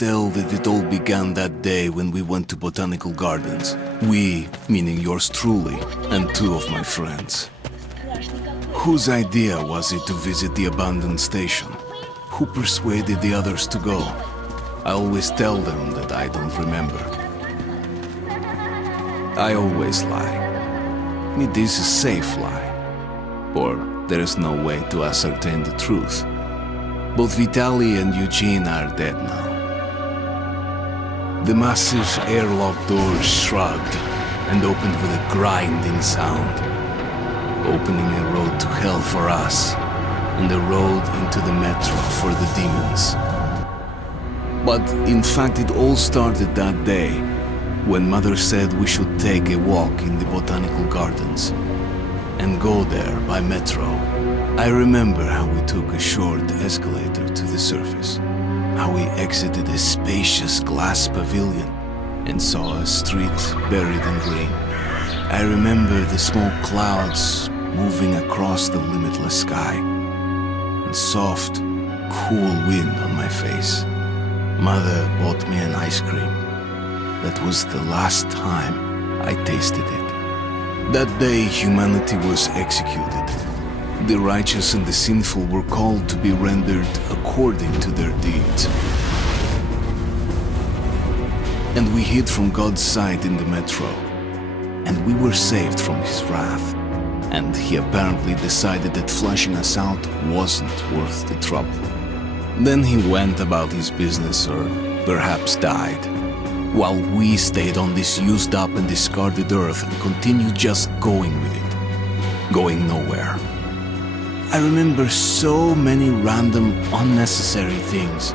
tell that it all began that day when we went to botanical gardens. We, meaning yours truly, and two of my friends. Whose idea was it to visit the abandoned station? Who persuaded the others to go? I always tell them that I don't remember. I always lie. It is a safe lie. Or there is no way to ascertain the truth. Both Vitaly and Eugene are dead now. The massive airlock doors shrugged and opened with a grinding sound, opening a road to hell for us and a road into the metro for the demons. But in fact it all started that day when Mother said we should take a walk in the botanical gardens and go there by metro. I remember how we took a short escalator to the surface, how we exited a spacious glass pavilion and saw a street buried in green. I remember the smoke clouds moving across the limitless sky and soft, cool wind on my face. Mother bought me an ice cream. That was the last time I tasted it. That day humanity was executed. The righteous and the sinful were called to be rendered according to their deeds. And we hid from God's sight in the metro. And we were saved from his wrath. And he apparently decided that flushing us out wasn't worth the trouble. Then he went about his business, or perhaps died, while we stayed on this used up and discarded earth and continued just going with it, going nowhere. I remember so many random, unnecessary things,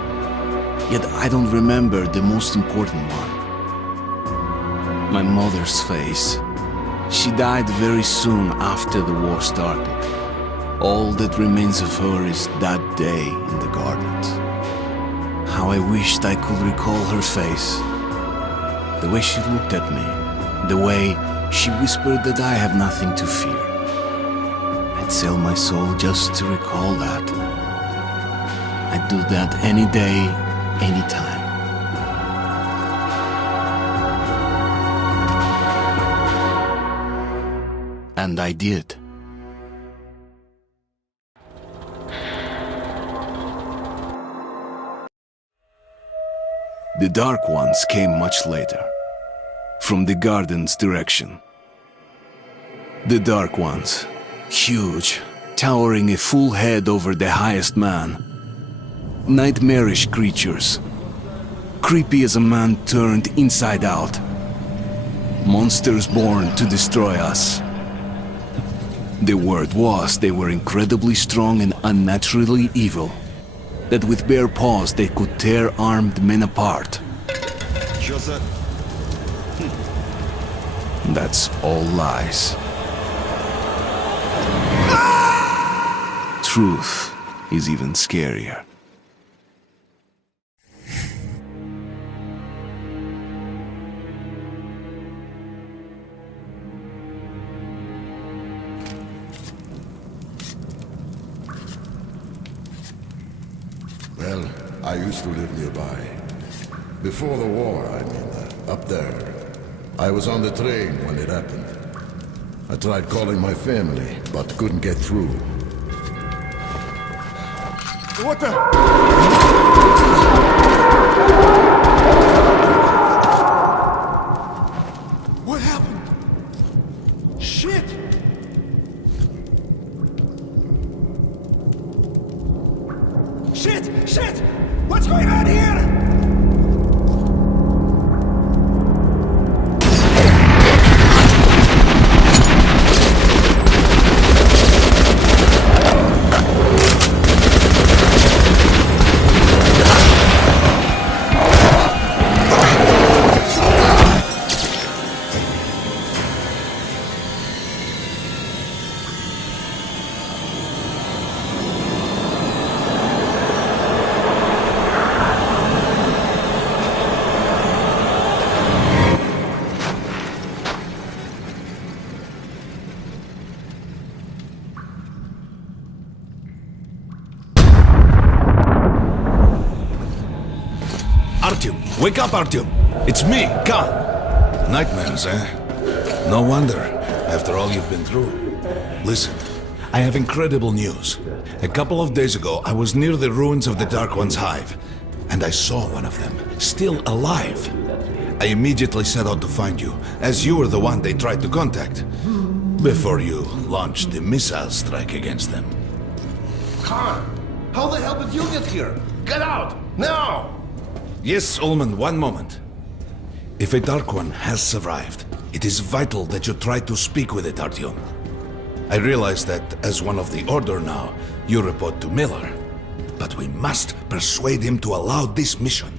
yet I don't remember the most important one. My mother's face. She died very soon after the war started. All that remains of her is that day in the gardens. How I wished I could recall her face. The way she looked at me, the way she whispered that I have nothing to fear. I'd sell my soul just to recall that. I'd do that any day, any time. And I did. The Dark Ones came much later, from the garden's direction. The Dark Ones, huge, towering a full head over the highest man. Nightmarish creatures, creepy as a man turned inside out. Monsters born to destroy us. The word was they were incredibly strong and unnaturally evil. That with bare paws they could tear armed men apart. That's all lies. Truth is even scarier. Well, I used to live nearby. Before the war, I mean, up there. I was on the train when it happened. I tried calling my family, but couldn't get through. What the? What happened? Shit! Shit! Shit! What's going on here? Artyom! Wake up, Artyom! It's me, Khan! Nightmares, eh? No wonder, after all you've been through. Listen, I have incredible news. A couple of days ago, I was near the ruins of the Dark One's hive, and I saw one of them, still alive. I immediately set out to find you, as you were the one they tried to contact, before you launched the missile strike against them. Khan, how the hell did you get here? Get out, now! Yes, Ullman, one moment. If a Dark One has survived, it is vital that you try to speak with it, Artyom. I realize that, as one of the Order now, you report to Miller. But we must persuade him to allow this mission.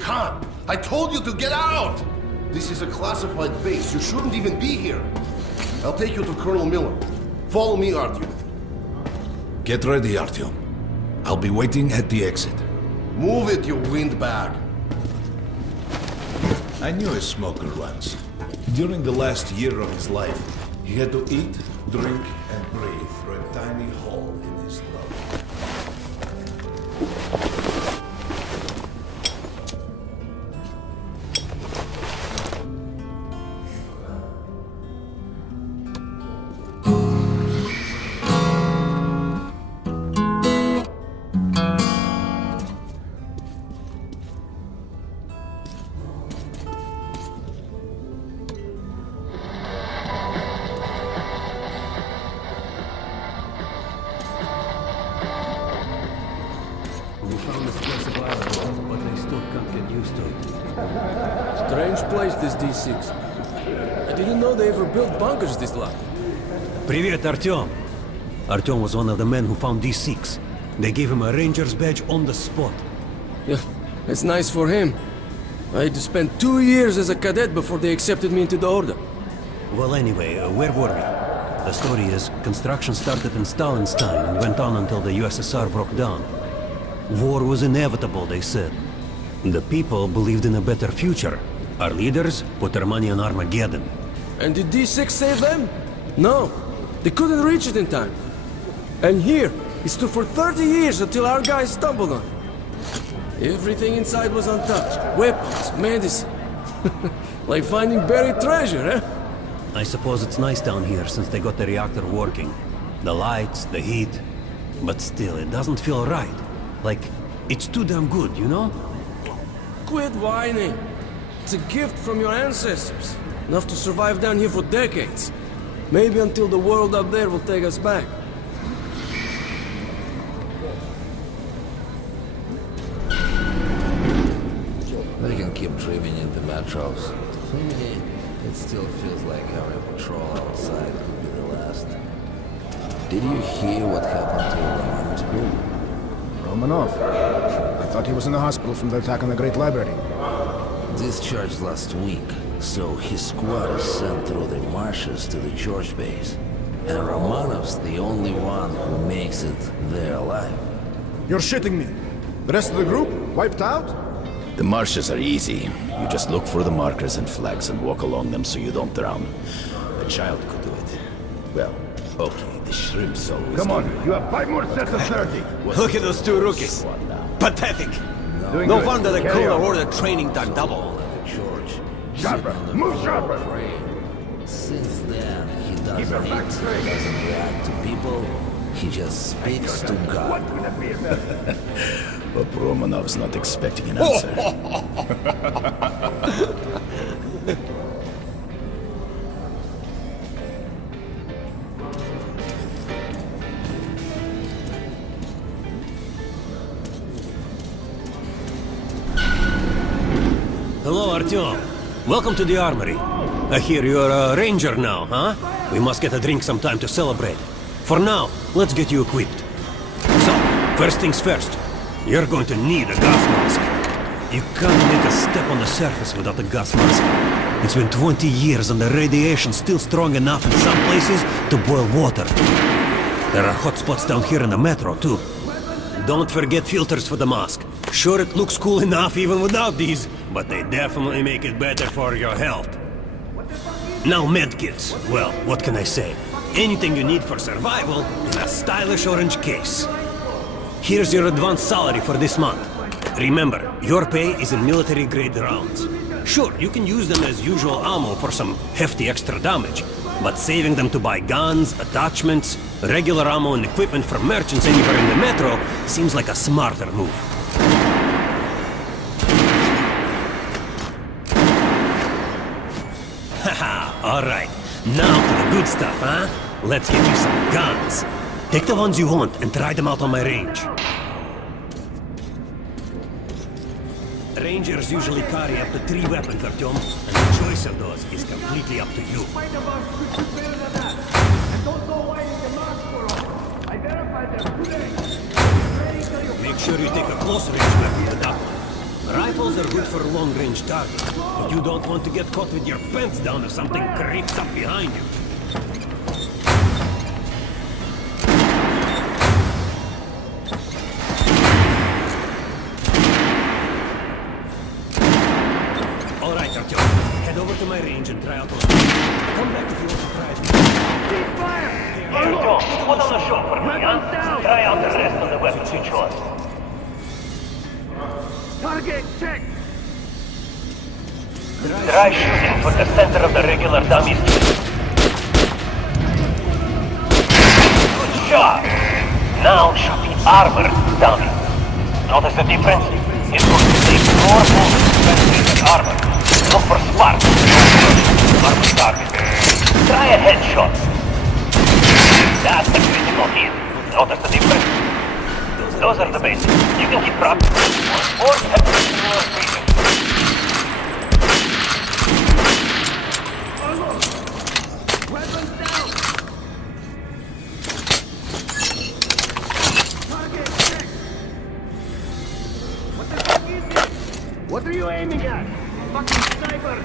Khan, I told you to get out! This is a classified base. You shouldn't even be here. I'll take you to Colonel Miller. Follow me, Artyom. Get ready, Artyom. I'll be waiting at the exit. Move it, you windbag. I knew a smoker once. During the last year of his life, he had to eat, drink, and breathe through a tiny hole in his throat. We found this place a while ago, but I still can't get used to it. Strange place, this D6. I didn't know they ever built bunkers this long. Привет, Artyom. Artyom was one of the men who found D6. They gave him a ranger's badge on the spot. Yeah, it's nice for him. I had to spend 2 years as a cadet before they accepted me into the Order. Well, anyway, where were we? The story is, construction started in Stalin's time and went on until the USSR broke down. War was inevitable, they said. The people believed in a better future. Our leaders put their money on Armageddon. And did D6 save them? No, they couldn't reach it in time. And here, it stood for 30 years until our guys stumbled on it. Everything inside was untouched. Weapons, medicine. Like finding buried treasure, eh? I suppose it's nice down here since they got the reactor working. The lights, the heat. But still, it doesn't feel right. Like, it's too damn good, you know? Quit whining. It's a gift from your ancestors. Enough to survive down here for decades. Maybe until the world up there will take us back. They can keep dreaming in the metros. For me, it still feels like our patrol outside could be the last. Did you hear what happened to Romanov's group? Romanov? I thought he was in the hospital from the attack on the Great Library. Discharged last week, so his squad is sent through the marshes to the George base. And Romanov's the only one who makes it there alive. You're shitting me. The rest of the group? Wiped out? The marshes are easy. You just look for the markers and flags and walk along them so you don't drown. A child could do it. Well, okay, the shrimps always... Come on, you have 5 more sets of 30. Look at those two rookies. Pathetic. Doing No good. wonder the Carry Colonel on. ordered training done double. George. Sharper, move sharper. Since then, he Keep doesn't your back eat, straight. doesn't react to people, he just speaks to God. But Romanov's not expecting an answer. Hello, Artyom. Welcome to the armory. I hear you're a ranger now, huh? We must get a drink sometime to celebrate. For now, let's get you equipped. So, first things first. You're going to need a gas mask. You can't make a step on the surface without a gas mask. It's been 20 years and the radiation's still strong enough in some places to boil water. There are hot spots down here in the metro, too. Don't forget filters for the mask. Sure, it looks cool enough even without these, but they definitely make it better for your health. Now medkits. Well, what can I say? Anything you need for survival in a stylish orange case. Here's your advance salary for this month. Remember, your pay is in military-grade rounds. Sure, you can use them as usual ammo for some hefty extra damage, but saving them to buy guns, attachments, regular ammo and equipment from merchants anywhere in the metro seems like a smarter move. Haha, alright. Now to the good stuff, huh? Let's get you some guns. Take the ones you want and try them out on my range. Rangers usually carry up to 3 weapons, Artyom, and the choice of those is completely up to you. Make sure you take a close-range weapon with that one. Rifles are good for long-range targets, but you don't want to get caught with your pants down if something creeps up behind you. All right, Artyom. Head over to my range and try out those. Come back if you want to try it. Ceasefire! Artyom, put on a show for me, huh? Try out the rest of the weapons you chose. Target check! Try shooting for the center of the regular dummies. Good shot! Now shoot the armor dummy. Notice the difference? It's going to take more bullets to penetrate that armor. Look for sparks. Armor target. Try a headshot. That's the critical hit. Notice the difference? Those are the basics. You can keep practicing. Or have similar features. Weapons down! Target check! What the fuck is this? What are you aiming at? Fucking sniper!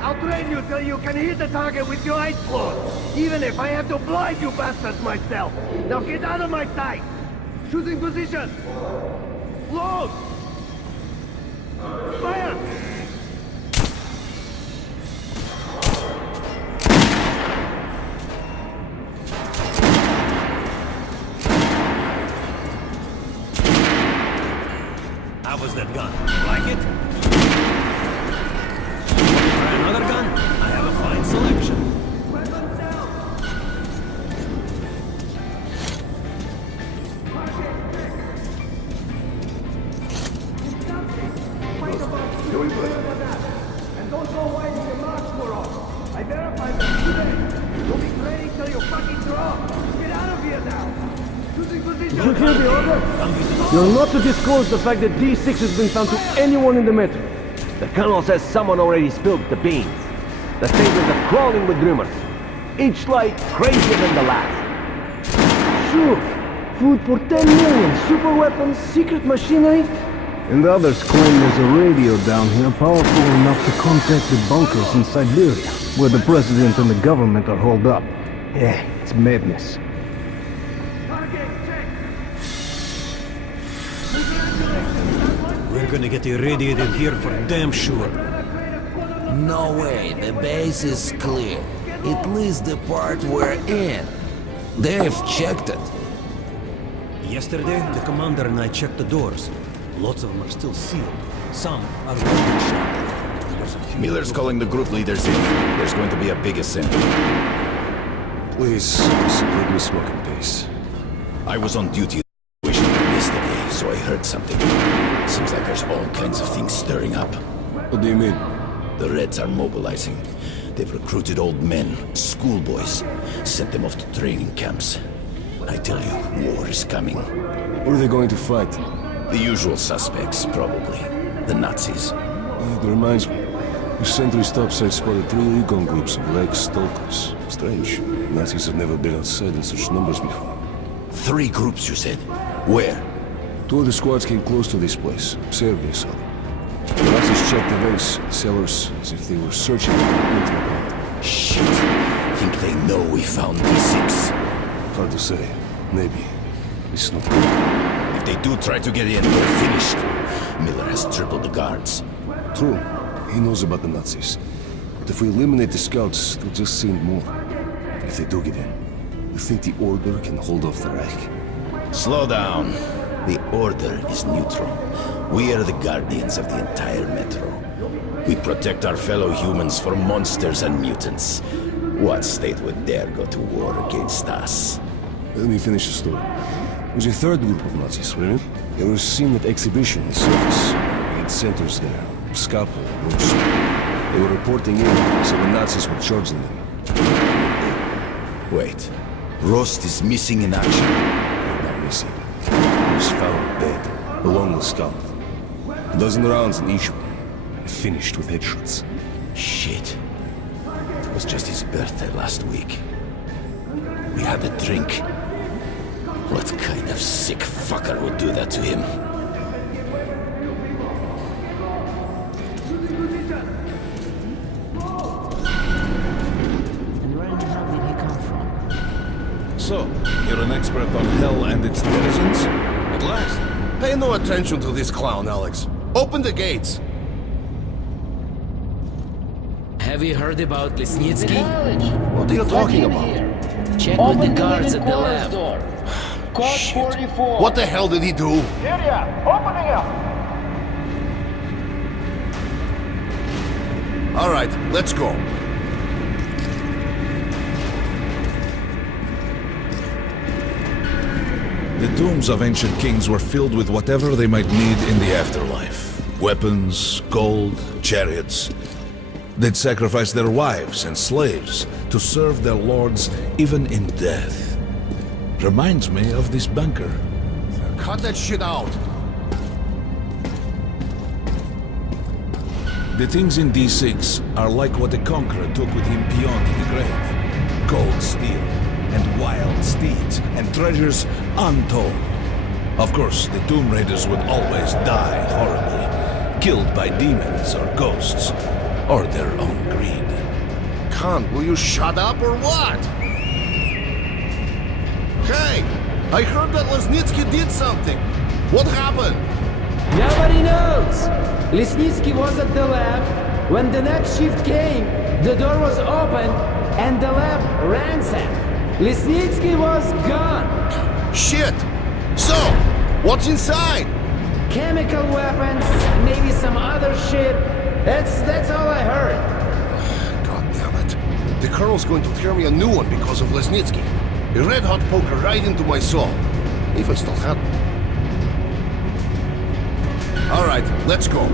I'll train you till you can hit the target with your eyes closed. Even if I have to blind you bastards myself. Now get out of my sight! Shooting position! Load! Fire! How was that gun? Like it? Want to try another gun? I have a fine selection. Weapons down! Doing good. And don't go winding your marks for all. I verified that today. You'll be training till you fucking draw. Get out of here now. Shooting position. Did you hear the order? You're not to disclose the fact that D6 has been found to anyone in the metro. The colonel says someone already spilled the beans. The stables are crawling with rumors. Each lie crazier than the last. Sure, food for 10 million, super weapons, secret machinery. And others claim there's a radio down here powerful enough to contact the bunkers in Siberia, where the president and the government are holed up. Yeah, it's madness. Target check. We're gonna get irradiated here for damn sure. No way, the base is clear. At least the part we're in. They've checked it. Yesterday, the commander and I checked the doors. Lots of them are still sealed. Some are welded shut. There's a few- Miller's calling the group leaders in. There's going to be a big assembly. Please, let me smoke in peace. I was on duty yesterday, so I heard something. Seems like there's all kinds of things stirring up. What do you mean? The Reds are mobilizing. They've recruited old men, schoolboys, sent them off to training camps. I tell you, war is coming. What are they going to fight? The usual suspects, probably. The Nazis. It reminds me. The sentry topside spotted 3 recon groups of Lake stalkers. Strange. Nazis have never been outside in such numbers before. 3 groups, you said? Where? 2 of the squads came close to this place. Serbia saw them. The Nazis checked the vents, cellars, as if they were searching for an entry. Shit. Think they know we found D6? Hard to say. Maybe. It's not good. If they do try to get in, we're finished. Miller has tripled the guards. True. He knows about the Nazis. But if we eliminate the scouts, they'll just send more. If they do get in, you think the Order can hold off the Reich? Slow down. The Order is neutral. We are the guardians of the entire metro. We protect our fellow humans from monsters and mutants. What state would dare go to war against us? Let me finish the story. It was a third group of Nazis, wasn't it? They were seen at exhibition in service. We had centers there. Scalpel, Roast. They were reporting in, so the Nazis were charging them. Wait. Rost is missing in action. Not missing. He was found dead, along with Scalpel. A dozen rounds in each one. Finished with headshots. Shit. It was just his birthday last week. We had a drink. What kind of sick fucker would do that to him? And where in the hell did he come from? So, you're an expert on hell and its denizens? At last. Pay no attention to this clown, Alex. Open the gates. Have you heard about Lesnitsky? What are you talking about? Check with the guards at the lab. Shit. What the hell did he do? All right, let's go. The tombs of ancient kings were filled with whatever they might need in the afterlife. Weapons, gold, chariots. They'd sacrifice their wives and slaves to serve their lords even in death. Reminds me of this bunker. Cut that shit out. The things in D6 are like what the Conqueror took with him beyond the grave. Gold steel, and wild steeds, and treasures untold. Of course, the Tomb Raiders would always die horribly, killed by demons or ghosts, or their own greed. Khan, will you shut up or what? Hey, I heard that Lesnitsky did something. What happened? Nobody knows! Lesnitsky was at the lab. When the next shift came, the door was open and the lab ransacked. Lesnitsky was gone. Shit! So, what's inside? Chemical weapons, maybe some other shit. That's all I heard. God damn it. The Colonel's going to tear me a new one because of Lesnitsky. A red-hot poker right into my soul. If I still had one. All right, let's go.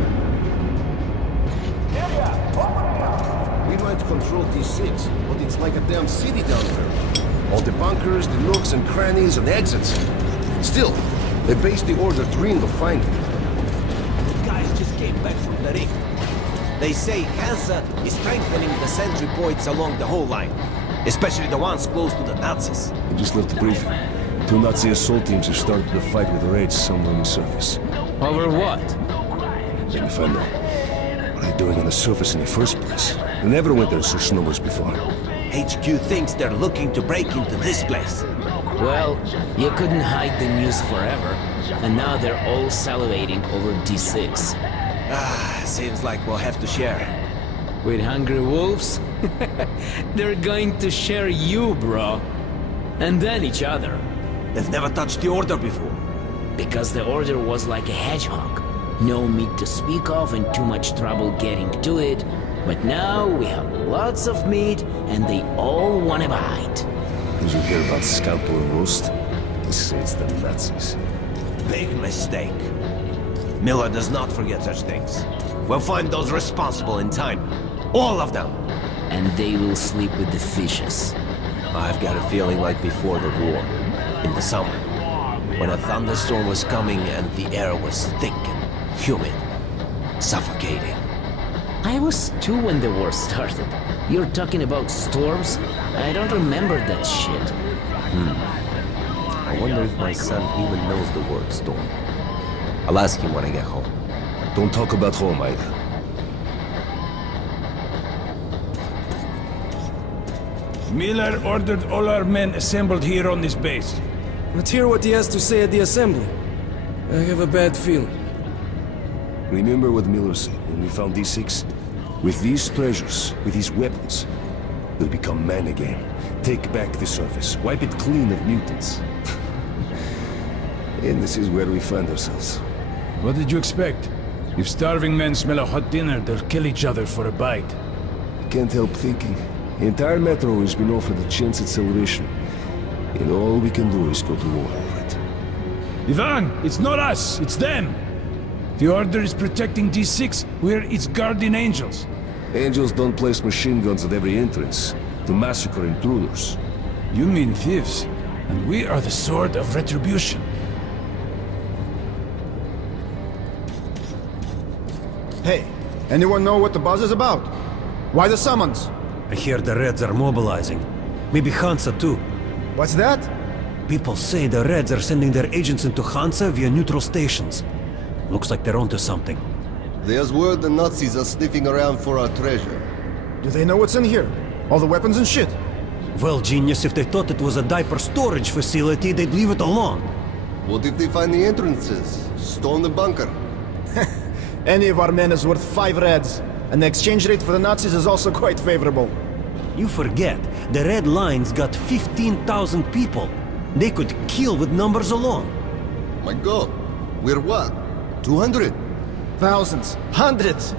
We might control D6, but it's like a damn city down there. All the bunkers, the nooks and crannies and exits. Still, they based the order dream of finding. Guys just came back from the ring. They say Hansa is strengthening the sentry points along the whole line, especially the ones close to the Nazis. We just left the briefing. 2 Nazi assault teams have started a fight with the raids somewhere on the surface. Over what? Let me find out. What are they doing on the surface in the first place? They never went there in such numbers before. HQ thinks they're looking to break into this place. Well, you couldn't hide the news forever, and now they're all salivating over D6. Seems like we'll have to share. With hungry wolves? They're going to share you, bro. And then each other. They've never touched the Order before. Because the Order was like a hedgehog. No meat to speak of and too much trouble getting to it. But now we have lots of meat and they all want to bite. Did you hear about Scalpel and Roast? They say it's the Nazis. Big mistake. Miller does not forget such things. We'll find those responsible in time. All of them. And they will sleep with the fishes. I've got a feeling like before the war. In the summer. When a thunderstorm was coming and the air was thick and humid. Suffocating. I was 2 when the war started. You're talking about storms? I don't remember that shit. I wonder if my son even knows the word storm. I'll ask him when I get home. Don't talk about home either. Miller ordered all our men assembled here on this base. Let's hear what he has to say at the assembly. I have a bad feeling. Remember what Miller said when we found D6? With these treasures, with these weapons, we'll become man again. Take back the surface. Wipe it clean of mutants. And this is where we find ourselves. What did you expect? If starving men smell a hot dinner, they'll kill each other for a bite. I can't help thinking. The entire metro has been offered a chance at salvation. And all we can do is go to war over it. Ivan, it's not us, it's them! The Order is protecting D6, we're its guardian angels. Angels don't place machine guns at every entrance to massacre intruders. You mean thieves, and we are the sword of retribution. Hey, anyone know what the buzz is about? Why the summons? I hear the Reds are mobilizing. Maybe Hansa too. What's that? People say the Reds are sending their agents into Hansa via neutral stations. Looks like they're onto something. There's word the Nazis are sniffing around for our treasure. Do they know what's in here? All the weapons and shit? Well, genius, if they thought it was a diaper storage facility, they'd leave it alone. What if they find the entrances? Storm the bunker? Any of our men is worth 5 Reds, and the exchange rate for the Nazis is also quite favorable. You forget, the Red Line's got 15,000 people. They could kill with numbers alone. My god, we're what? 200? Thousands. Hundreds.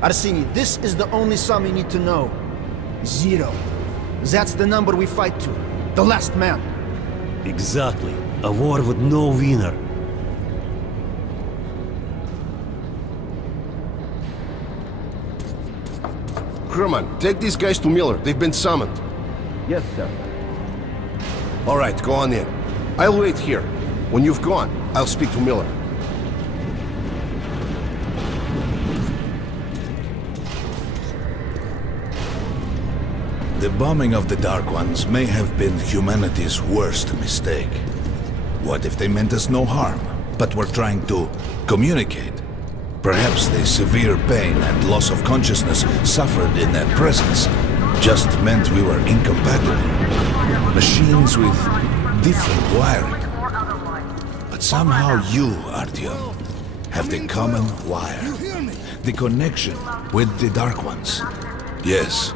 Arsini, this is the only sum you need to know. 0. That's the number we fight to. The last man. Exactly. A war with no winner. Crewman, take these guys to Miller. They've been summoned. Yes, sir. All right, go on in. I'll wait here. When you've gone, I'll speak to Miller. The bombing of the Dark Ones may have been humanity's worst mistake. What if they meant us no harm, but were trying to communicate? Perhaps the severe pain and loss of consciousness suffered in their presence just meant we were incompatible. Machines with different wiring. But somehow you, Artyom, have the common wire. The connection with the Dark Ones. Yes,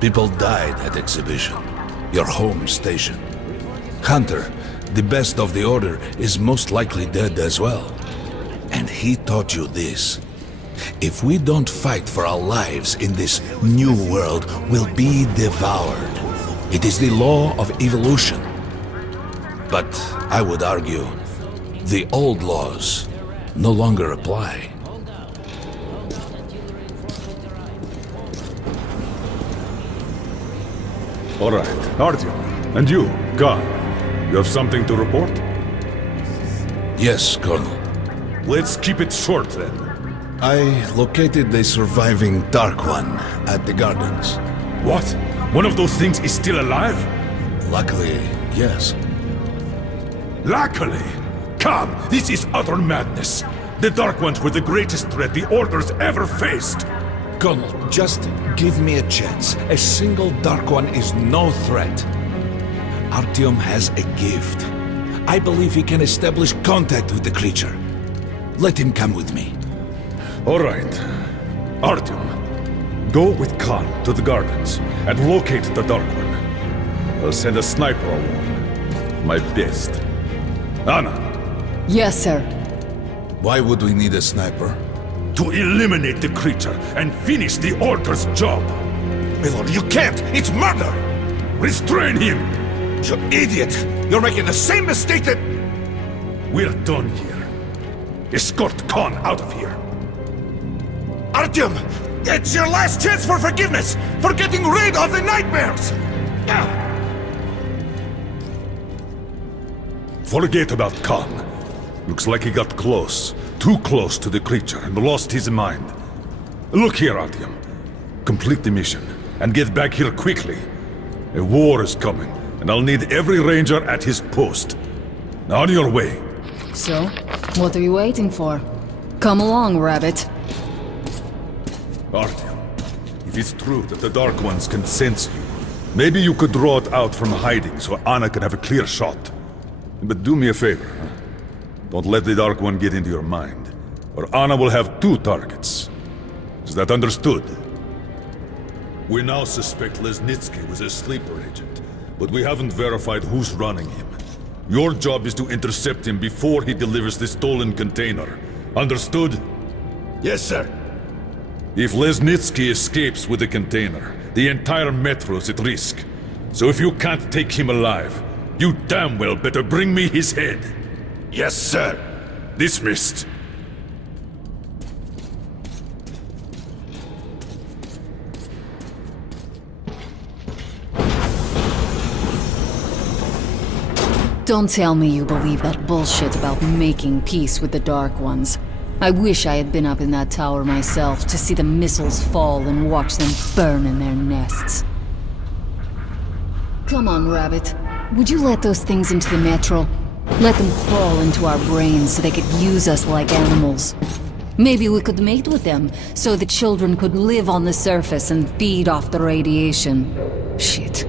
people died at Exhibition, your home station. Hunter, the best of the Order, is most likely dead as well. And he taught you this. If we don't fight for our lives in this new world, we'll be devoured. It is the law of evolution. But I would argue, the old laws no longer apply. All right, Artyom. And you, Khan. You have something to report? Yes, Colonel. Let's keep it short, then. I located the surviving Dark One at the gardens. What? One of those things is still alive? Luckily, yes. Luckily? Come, this is utter madness. The Dark Ones were the greatest threat the Order's ever faced. Colonel, just give me a chance. A single Dark One is no threat. Artyom has a gift. I believe he can establish contact with the creature. Let him come with me. All right. Artyom, go with Khan to the gardens and locate the Dark One. I'll send a sniper along. My best. Anna. Yes, sir. Why would we need a sniper? To eliminate the creature and finish the Order's job. Miller, you can't! It's murder! Restrain him! You idiot! You're making the same mistake that... We're done here. Escort Khan out of here. Artyom! It's your last chance for forgiveness! For getting rid of the nightmares! Forget about Khan. Looks like he got close. Too close to the creature and lost his mind. Look here, Artyom. Complete the mission and get back here quickly. A war is coming, and I'll need every ranger at his post. Now on your way. So, what are you waiting for? Come along, Rabbit. Artyom, if it's true that the Dark Ones can sense you, maybe you could draw it out from hiding so Anna can have a clear shot. But do me a favor, huh? Don't let the Dark One get into your mind, or Anna will have 2 targets. Is that understood? We now suspect Lesnitsky was a sleeper agent, but we haven't verified who's running him. Your job is to intercept him before he delivers the stolen container, Understood? Yes, sir. If Lesnitsky escapes with the container, the entire metro's at risk. So if you can't take him alive, you damn well better bring me his head. Yes, sir. Dismissed. Don't tell me you believe that bullshit about making peace with the Dark Ones. I wish I had been up in that tower myself to see the missiles fall and watch them burn in their nests. Come on, Rabbit. Would you let those things into the metro? Let them crawl into our brains so they could use us like animals. Maybe we could mate with them, so the children could live on the surface and feed off the radiation. Shit.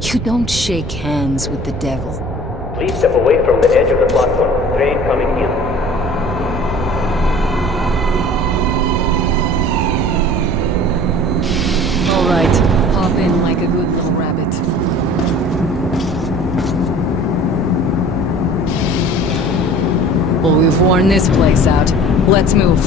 You don't shake hands with the devil. Please step away from the edge of the platform. Train coming in. All right, hop in like a good little rabbit. Well, we've worn this place out. Let's move.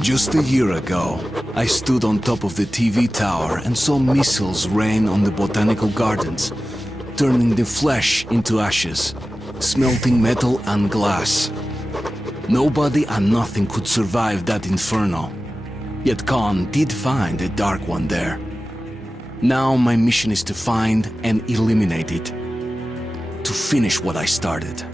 Just a year ago, I stood on top of the TV tower and saw missiles rain on the botanical gardens, turning the flesh into ashes, smelting metal and glass. Nobody and nothing could survive that inferno. Yet Khan did find a Dark One there. Now my mission is to find and eliminate it. To finish what I started.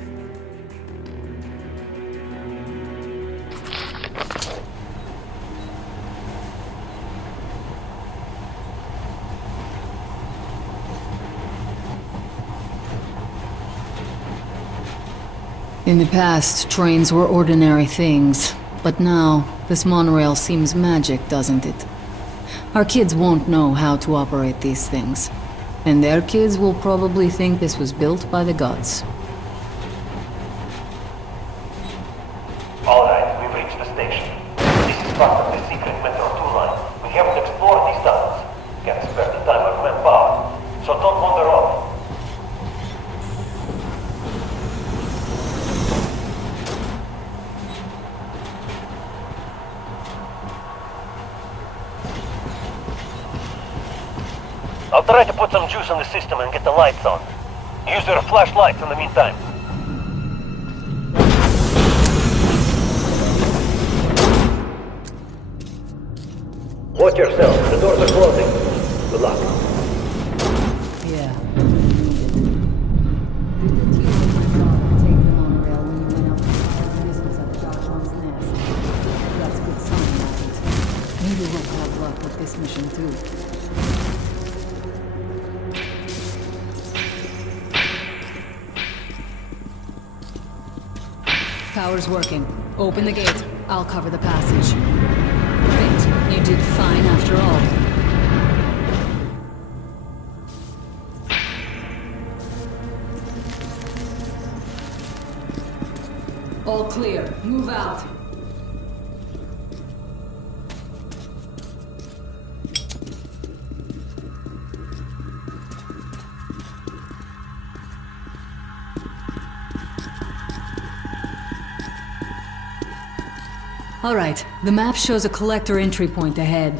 In the past, trains were ordinary things, but now, this monorail seems magic, doesn't it? Our kids won't know how to operate these things, and their kids will probably think this was built by the gods. All right, we've reached the station. This is part of the secret Metro 2 line. We haven't explored these tunnels. Can't spare the time or manpower, so don't wander off. I'll try to put some juice on the system and get the lights on. Use your flashlights in the meantime. Watch yourself. The doors are closing. Good luck. Yeah. Did the team of my daughter take the monorail when you went up to the missiles at Josh's nest? That's a good sign, Rabbit. Maybe we'll have luck with this mission too. Power's working. Open the gate. I'll cover the passage. Great. You did fine after all. All clear. Move out. All right, the map shows a collector entry point ahead.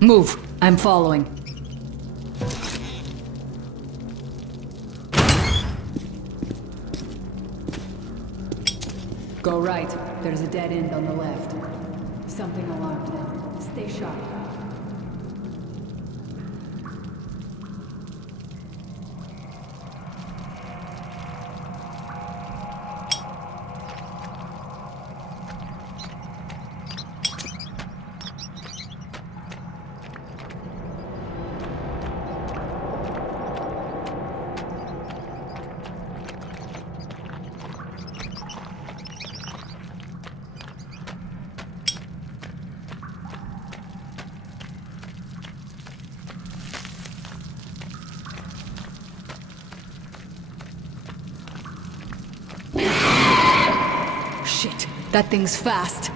Move. I'm following. Go right. There's a dead end on the left. Something alarmed them. Stay sharp. That thing's fast.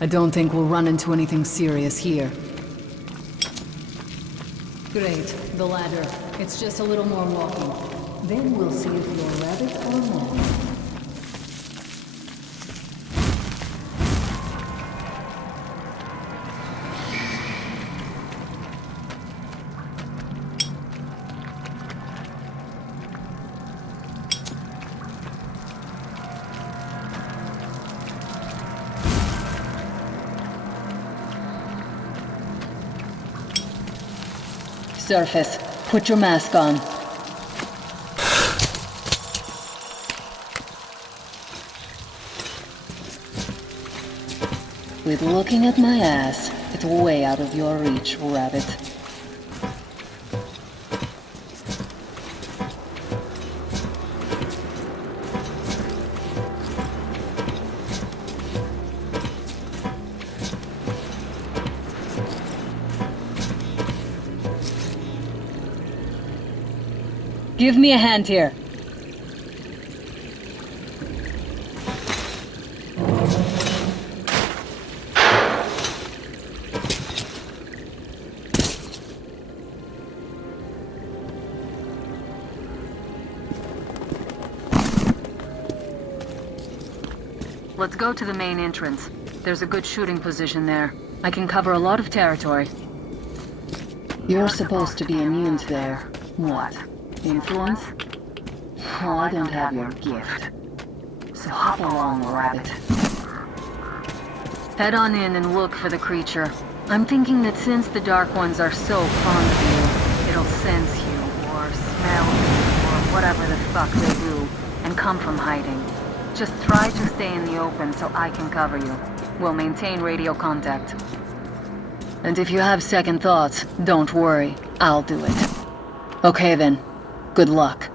I don't think we'll run into anything serious here. Great, the ladder. It's just a little more walking. Then we'll see if you're a rabbit or not. Surface. Put your mask on. With looking at my ass, it's way out of your reach, rabbit. Give me a hand here. Let's go to the main entrance. There's a good shooting position there. I can cover a lot of territory. You're supposed to be immune to their... what? Influence? Oh, I don't have your gift. So hop along, rabbit. Head on in and look for the creature. I'm thinking that since the Dark Ones are so fond of you, it'll sense you, or smell you, or whatever the fuck they do, and come from hiding. Just try to stay in the open so I can cover you. We'll maintain radio contact. And if you have second thoughts, don't worry. I'll do it. Okay then. Good luck.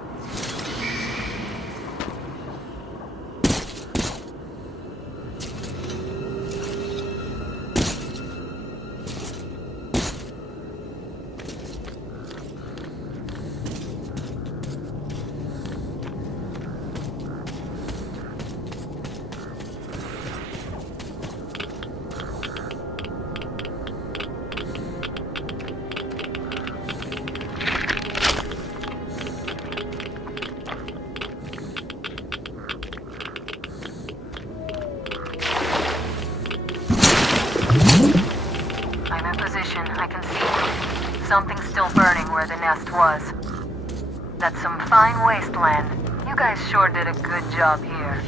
Something's still burning where the nest was. That's some fine wasteland. You guys sure did a good job here.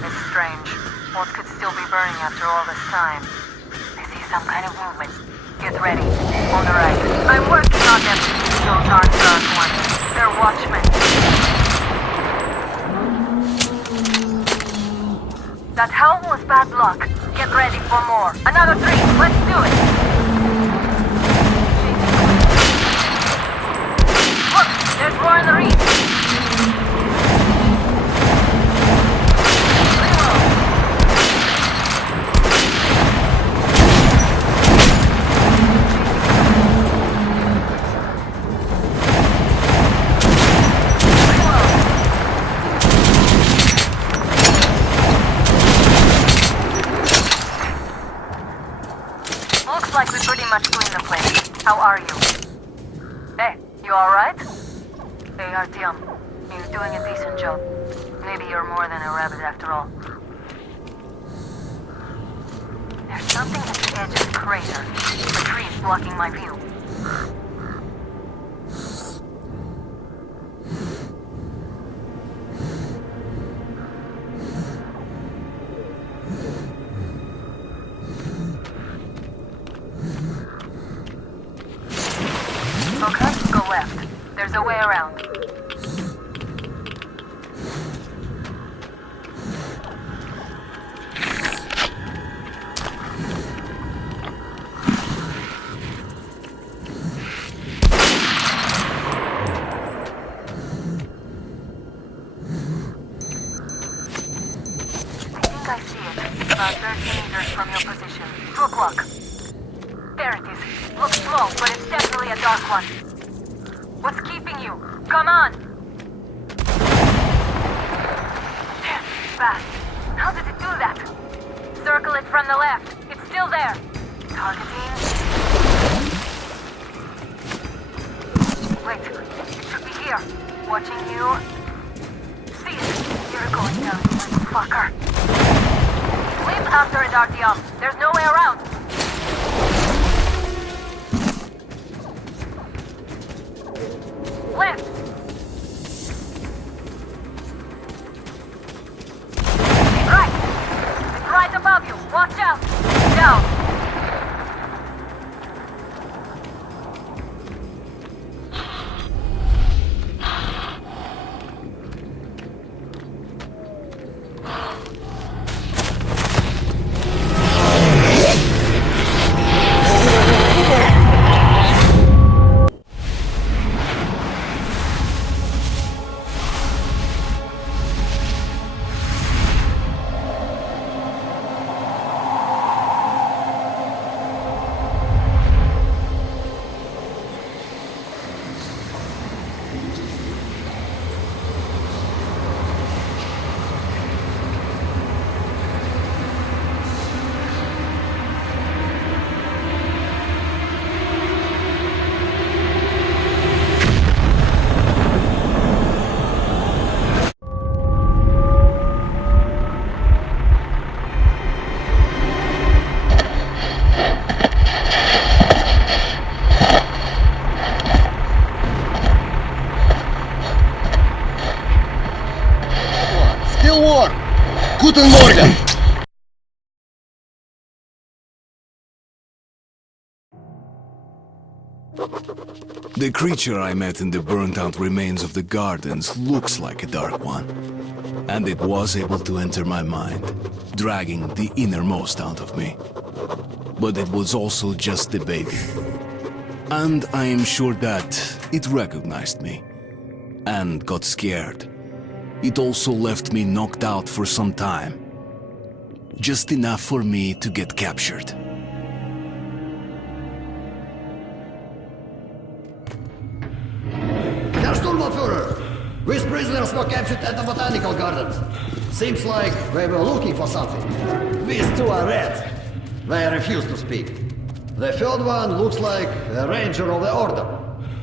It's strange. What could still be burning after all this time? I see some kind of movement. Get ready. On the right. I'm working on them. Those aren't dark ones. They're watchmen. That howl was bad luck. Get ready for more. Another 3. Let's do it. There's more in the reach. Looks like we pretty much cleaned the place. How are you? Hey, you alright? Hey, Artyom, you're doing a decent job. Maybe you're more than a rabbit after all. There's something at the edge of the crater. The tree's blocking my view. Okay, go left. There's a way around. I see it. About 30 meters from your position. 2 o'clock. There it is. Looks small, but it's definitely a dark one. What's keeping you? Come on! fast. How did it do that? Circle it from the left. It's still there. Targeting. Wait, it should be here. Watching you. See it. You're going down, you little fucker. Leap after it, Artyom. There's no way around. Left. Right. It's right above you. Watch out. Down. Guten Morgen! The creature I met in the burnt-out remains of the gardens looks like a Dark One. And it was able to enter my mind, dragging the innermost out of me. But it was also just a baby. And I am sure that it recognized me and got scared. It also left me knocked out for some time. Just enough for me to get captured. Herr Sturmbannführer! These prisoners were captured at the botanical gardens. Seems like they were looking for something. These two are rats. They refuse to speak. The third one looks like a ranger of the order.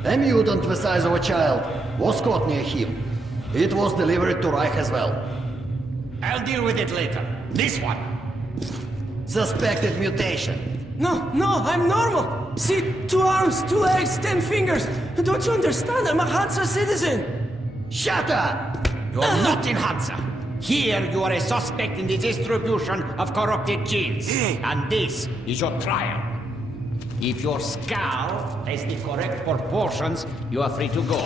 A mutant the size of a child was caught near him. It was delivered to Reich as well. I'll deal with it later. This one. Suspected mutation. No, I'm normal. See, 2 arms, 2 legs, 10 fingers. Don't you understand? I'm a Hansa citizen. Shut up! You're not in Hansa. Here you are a suspect in the distribution of corrupted genes. And this is your trial. If your skull has the correct proportions, you are free to go.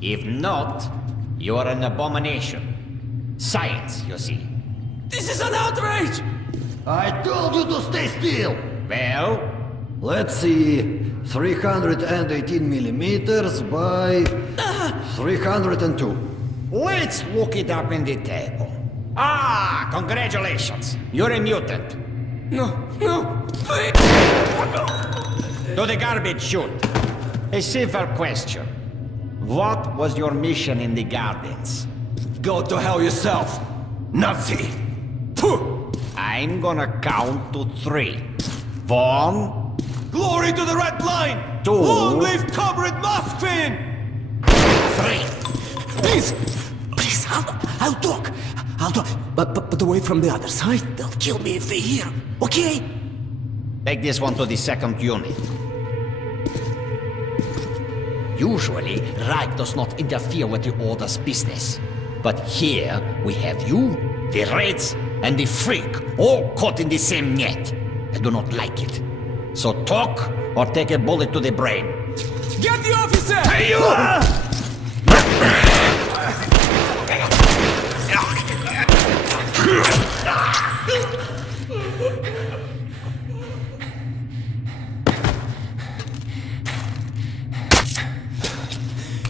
If not, you are an abomination. Science, you see. This is an outrage! I told you to stay still! Well? Let's see... 318 millimeters by... 302. Let's look it up in the table. Ah, congratulations. You're a mutant. No, please! To the garbage chute. A simple question. What was your mission in the gardens? Go to hell yourself, Nazi! Pooh! I'm gonna count to 3. 1... Glory to the Red Line! 2... Long live Comrade Moskvin! 3... Please, I'll talk. But away from the other side. They'll kill me if they hear, okay? Take this one to the 2nd unit. Usually, Reich does not interfere with the Order's business. But here, we have you, the Reds, and the Freak, all caught in the same net. I do not like it. So talk, or take a bullet to the brain. Get the officer! Hey, you!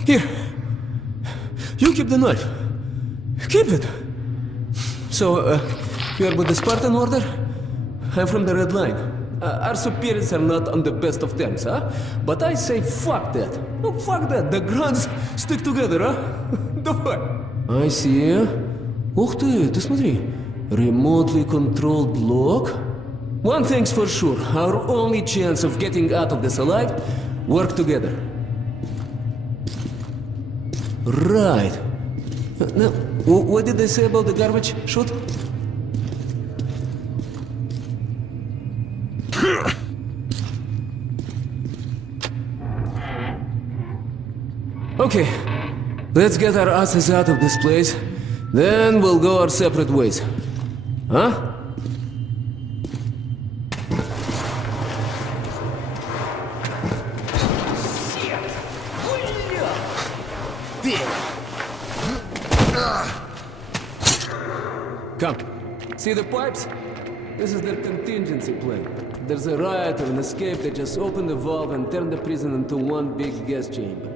Here. You keep the knife. Keep it. So, you are with the Spartan Order? I'm from the Red Line. Our superiors are not on the best of terms, huh? But I say fuck that. No, fuck that. The grunts stick together, huh? The fuck? I see. Ух ты смотри. Remotely controlled block? One thing's for sure, our only chance of getting out of this alive, work together. Right. Now, what did they say about the garbage chute? Okay, let's get our asses out of this place. Then we'll go our separate ways. Huh? Come. See the pipes? This is their contingency plan. There's a riot or an escape, they just open the valve and turn the prison into one big gas chamber.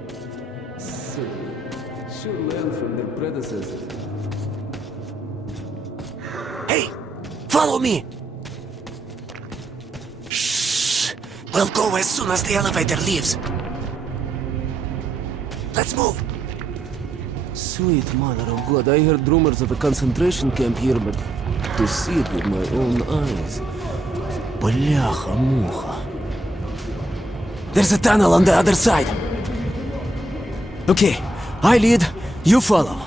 So, should learn from their predecessors. Hey! Follow me! Shh! We'll go as soon as the elevator leaves. Let's move! Sweet mother of God, I heard rumors of a concentration camp here, but to see it with my own eyes... Бляха-муха. There's a tunnel on the other side. Okay, I lead, you follow.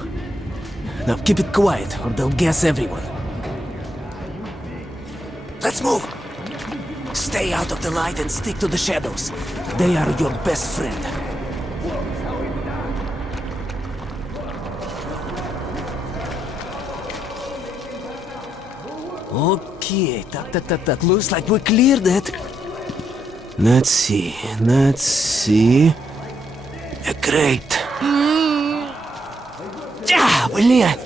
Now keep it quiet, or they'll gas everyone. Let's move! Stay out of the light and stick to the shadows. They are your best friend. Okay, так. Looks like we cleared it. Let's see. Great. Yeah, блин.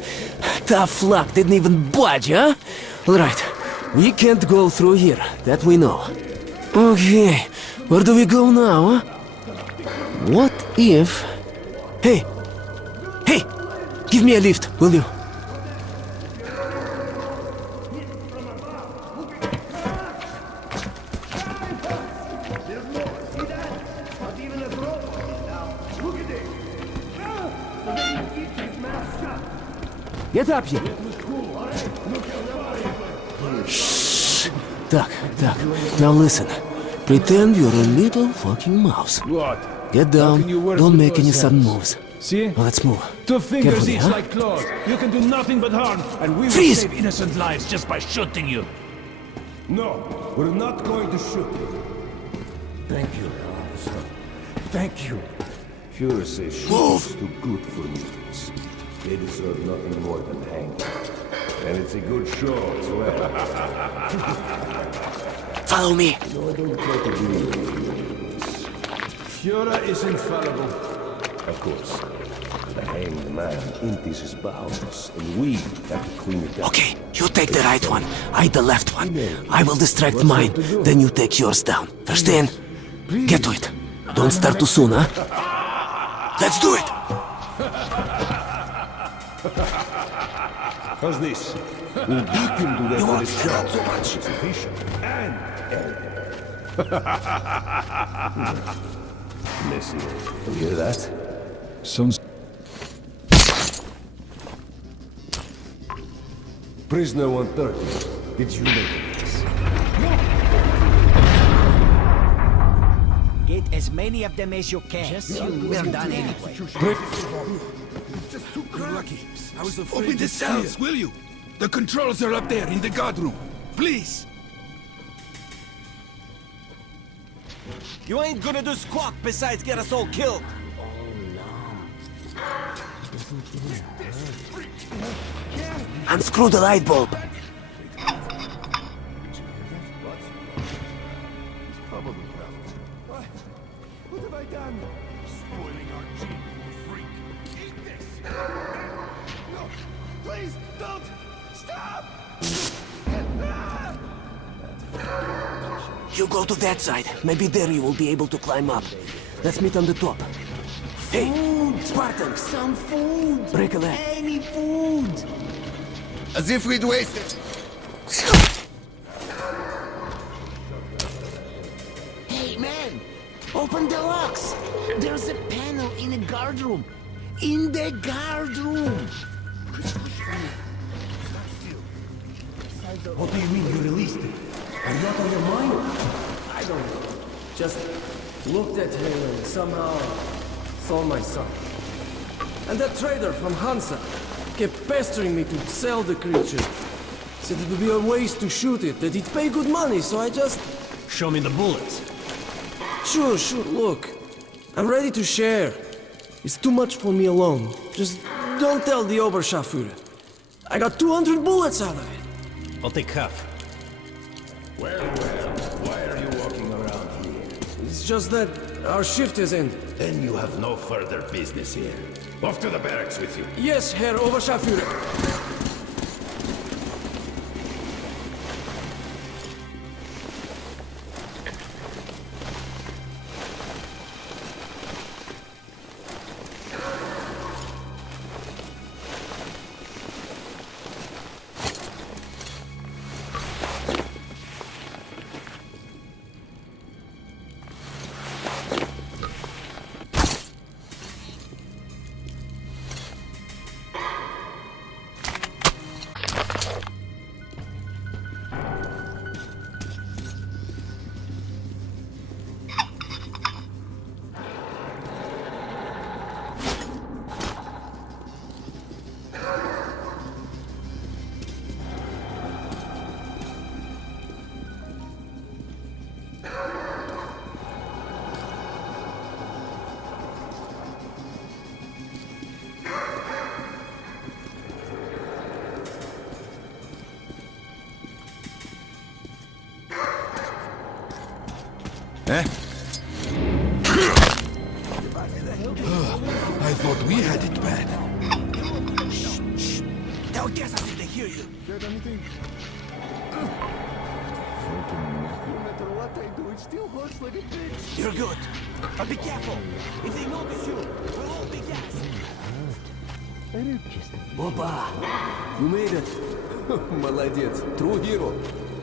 Tough luck, didn't even budge, huh? Alright, we can't go through here, that we know. Okay, where do we go now, huh? What if... Hey! Give me a lift, will you? Get up here! Shh! Так. Now listen. Pretend you're a little fucking mouse. What? Get down, don't make any sudden moves. See? Now let's move. 2 fingers Carefully, each huh? like claws. You can do nothing but harm, and we will Freeze! save innocent lives just by shooting you. No, we're not going to shoot you. Thank you, officer. Thank you. Führer says shooting's too good for mutants. They deserve nothing more than hanging. And it's a good show as well. Follow me. No, I don't try to do anything. Führer is infallible. Of course. The hanged man empties his bowels, and we have to clean it up. Okay, you take the right one, I the left one. I will distract mine, then you take yours down. Verstehen? Get to it. Don't start too soon, huh? Let's do it! How's this? We'll beat him to death with his job. So much efficient and messy. You hear that? Sounds... Prisoner 130. Did you make this? Get as many of them as you can. We're done anyway. You're lucky. I was afraid. Open the cells, will you? The controls are up there in the guard room. Please. You ain't gonna do squawk besides get us all killed. Unscrew the light bulb. What have I done? Spoiling our gene, freak. Eat this! No! Please, don't! Stop! You go to that side. Maybe there you will be able to climb up. Let's meet on the top. Hey, Spartan! Some food! Break a leg. Any food! As if we'd wasted. Hey, man! Open the locks! There's a panel in the guard room! In the guard room! What do you mean you released it? Are you out of your mind? I don't know. Just looked at him and somehow saw my son. And that trader from Hansa kept pestering me to sell the creature. Said it would be a waste to shoot it, that he'd pay good money, so I just... Show me the bullets. Sure, look. I'm ready to share. It's too much for me alone. Just don't tell the Oberscharführer. I got 200 bullets out of it. I'll take half. Well, why are you walking around here? It's just that our shift is ended. Then you have no further business here. Off to the barracks with you. Yes, Herr Oberscharführer. Eh? I thought we had it bad. Shh. Don't guess I didn't hear you. Said anything? No matter what I do, it still hurts like a bitch. You're good. But be careful. If they notice you, we'll all be gassed. Opa! You made it. Молодец. True hero.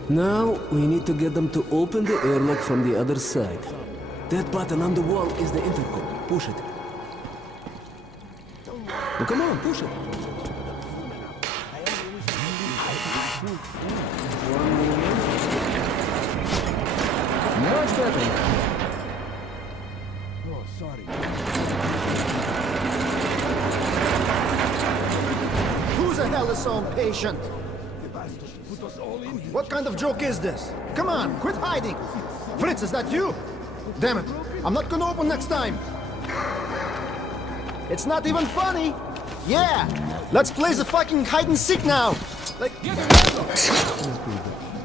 Now, we need to get them to open the airlock from the other side. That button on the wall is the intercom. Push it. Now, come on, push it. Much better. Oh, sorry. Who the hell is so impatient? Put us all in here. What kind of joke is this? Come on, quit hiding! Fritz, is that you? Damn it, I'm not gonna open next time! It's not even funny! Yeah! Let's play the fucking hide and seek now! Like,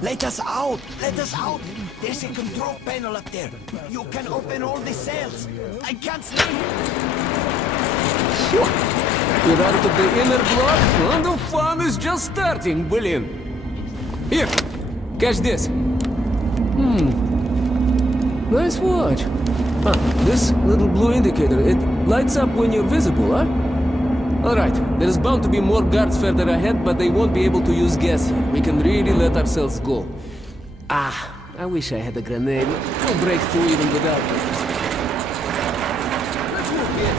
Let us out! Let us out! There's a control panel up there. You can open all the cells. I can't stay here. We're out of the inner block, and the fun is just starting. Brilliant. Here, catch this. Nice watch. This little blue indicator, it lights up when you're visible, huh? Alright, there's bound to be more guards further ahead, but they won't be able to use gas here. We can really let ourselves go. I wish I had a grenade. We'll break through even without it. Let's move here.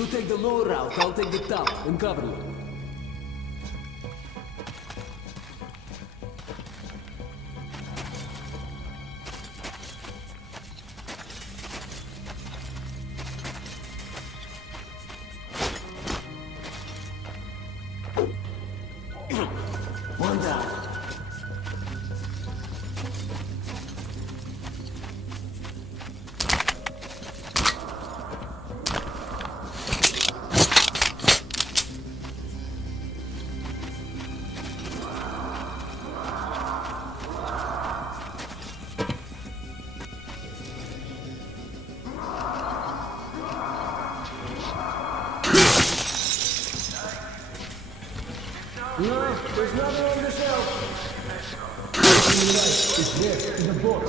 You take the lower route, I'll take the top, and cover you. One down. No, there's nothing on the shelf. It's there, in the box.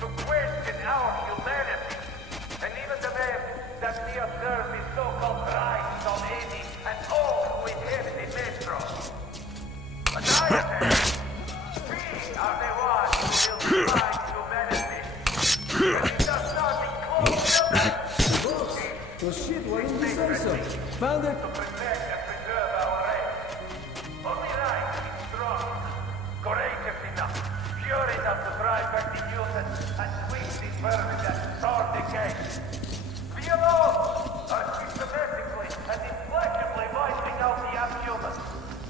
To question our humanity, and even the man that we observe Found it? To protect and preserve our race. Only right to be strong, courageous enough, pure enough to drive back the mutants and sweep these vermin that sword decay. We alone are systematically and implacably wiping out the abhuman.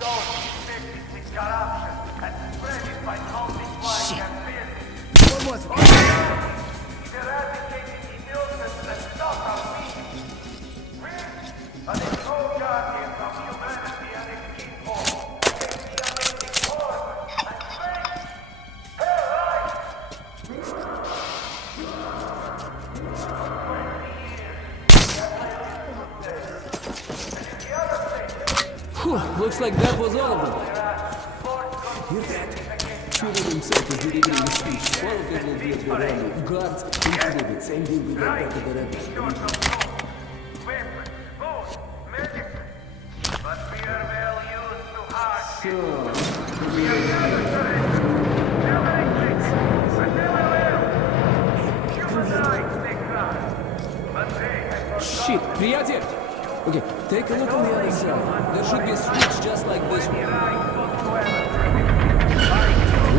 Those infected with corruption and spreading by multiplying and business. What was it? Eradicating the mutants and stop our weakness. We are the true guardians of humanity and its kinfolk against the amazing force and strength. Hey, right! 20 years. Whew, looks like that was all of them. Hear that? Führer himself is delivering a speech. All of them will be at the rally. Guards included. Same deal with the back of the rebels. Shit, приятель! Okay, take a look on the other side. There should be a switch just like this one.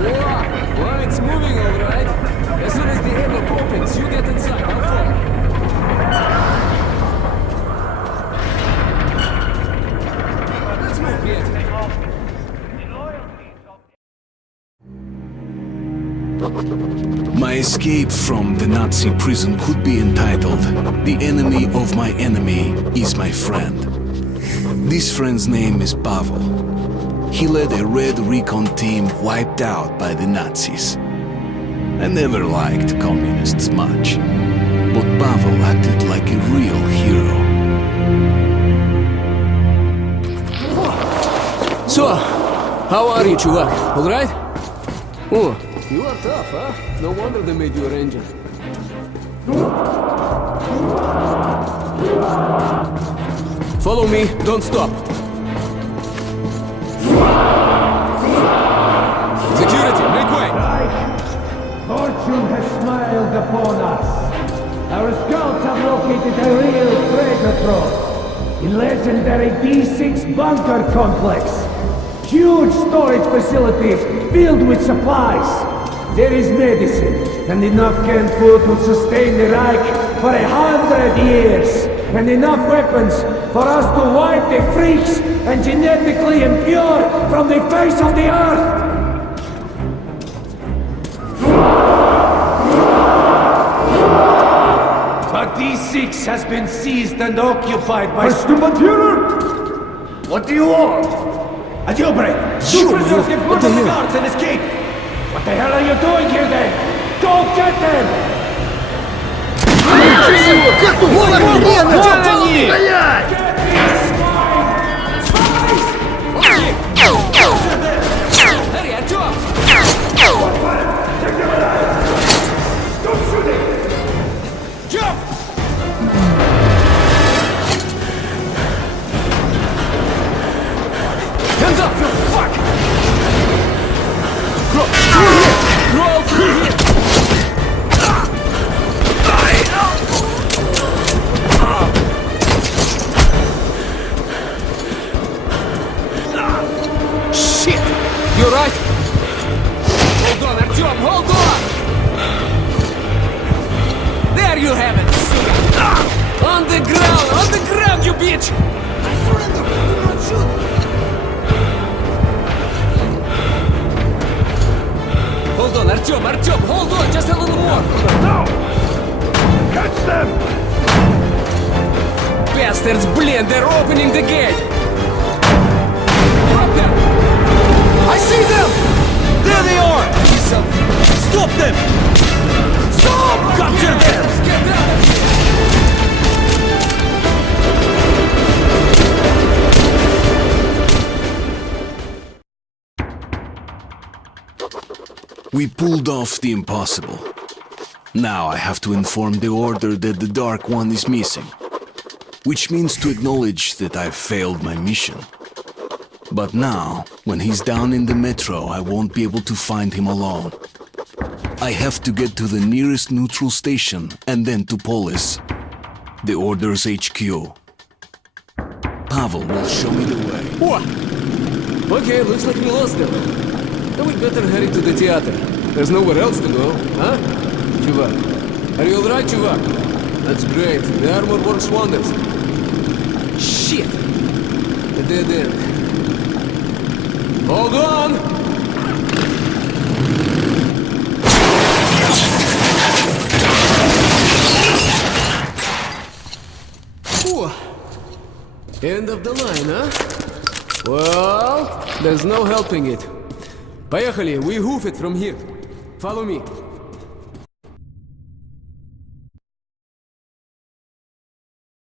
Whoa! Well, it's moving all right. As soon as the airlock opens, you get inside. I'll follow. Let's move, приятель. My escape from the Nazi prison could be entitled "The enemy of my enemy is my friend." This friend's name is Pavel. He led a red recon team wiped out by the Nazis. I never liked communists much, but Pavel acted like a real hero. So, how are you, чувак? All right? Oh, you are tough, huh? No wonder they made you a ranger. Follow me, don't stop. Security, make way! Fortune has smiled upon us. Our scouts have located a real treasure trove in legendary D6 bunker complex. Huge storage facilities filled with supplies. There is medicine and enough canned food to sustain the Reich for 100 years. And enough weapons for us to wipe the freaks and genetically impure from the face of the earth. But D6 has been seized and occupied by Sturmbannführer! What do you want? A jailbreak! Two prisoners get put on the guards and escape! What the hell are you doing here then? Go get them! Вон они! Эй, Артём! Jump! Hands up! Fuck! Roll through here! Shit! You right? Hold on, Artyom, hold on! There you have it! On the ground, you bitch! I surrender! Do not shoot! Hold on, Artyom, hold on, just a little more! No! Catch them! Bastards, блин, they're opening the gate! Up there! I see them! There they are! Stop them! Stop! Capture them! Get down! We pulled off the impossible. Now I have to inform the Order that the Dark One is missing, which means to acknowledge that I've failed my mission. But now, when he's down in the metro, I won't be able to find him alone. I have to get to the nearest neutral station and then to Polis, the Order's HQ. Pavel will show me the way. What? Okay, looks like we lost them. Then we better head into the theater. There's nowhere else to go, huh? Chuvak. Are you alright, Chuvak? That's great. The armor works wonders. Shit! A dead end. Hold on! Ooh. End of the line, huh? Well, there's no helping it. Поехали, we hoof it from here. Follow me.